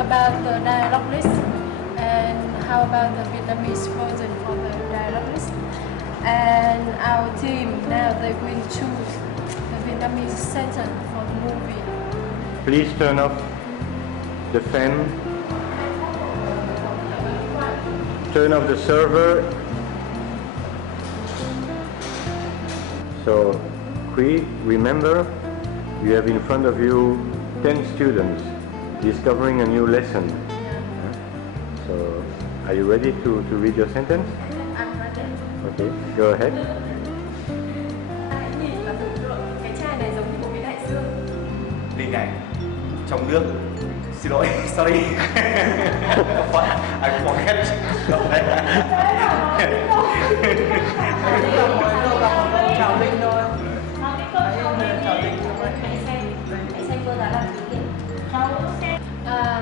about the dialogue list, and how about the Vietnamese version for the dialogue list. And our team now they will choose the Vietnamese sentence for the movie. Please turn off the fan. Turn off the server. So, remember, you have in front of you 10 students discovering a new lesson. So, are you ready to read your sentence? I'm ready. Okay, go ahead. Hãy nhìn và tưởng tượng cái chai này giống như một cái đại dương. Linh này, trong nước. Xin lỗi, sorry. I forget. Chào Linh thôi.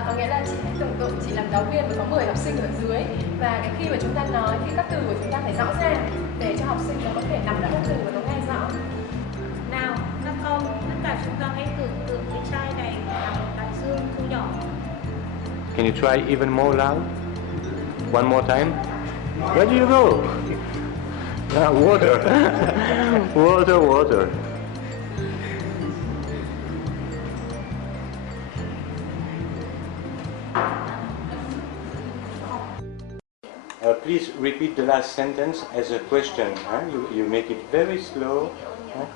Có nghĩa là chị hãy tưởng tượng chị làm giáo viên và có 10 học sinh ở dưới, và khi mà chúng ta nói thì các từ của chúng ta phải rõ ràng để cho học sinh nó có thể nắm được các từ và nó nghe rõ. Nào, các con, tất cả chúng ta hãy tưởng tượng cái chai này là một đại dương thu nhỏ. Can you try even more loud? One more time. Where do you go? Water. Water. Please repeat the last sentence as a question. You make it very slow.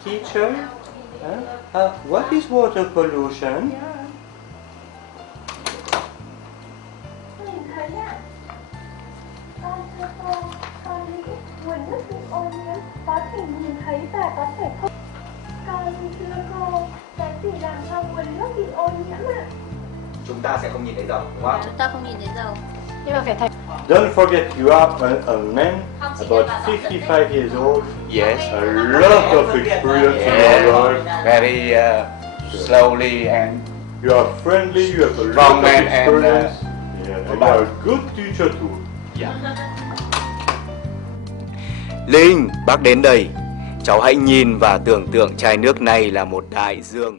Teacher, what is water pollution? Nhìn thấy ạ. Con thưa cô, con nghĩ nguồn nước bị ô nhiễm có thể nhìn thấy và có thể không. Con thưa cô, cái gì làm cho nguồn nước bị ô nhiễm ạ? Chúng ta sẽ không nhìn thấy dầu, đúng không? Chúng ta không nhìn thấy dầu. Nhưng mà phải thấy. Don't forget, you are a man about 55 years old. Yes. A lot of experience in your life. Very slowly and You are friendly. You have a lot Strong of man experience. And you are a good teacher too. yeah. Linh, bác đến đây. Cháu hãy nhìn và tưởng tượng chai nước này là một đại dương.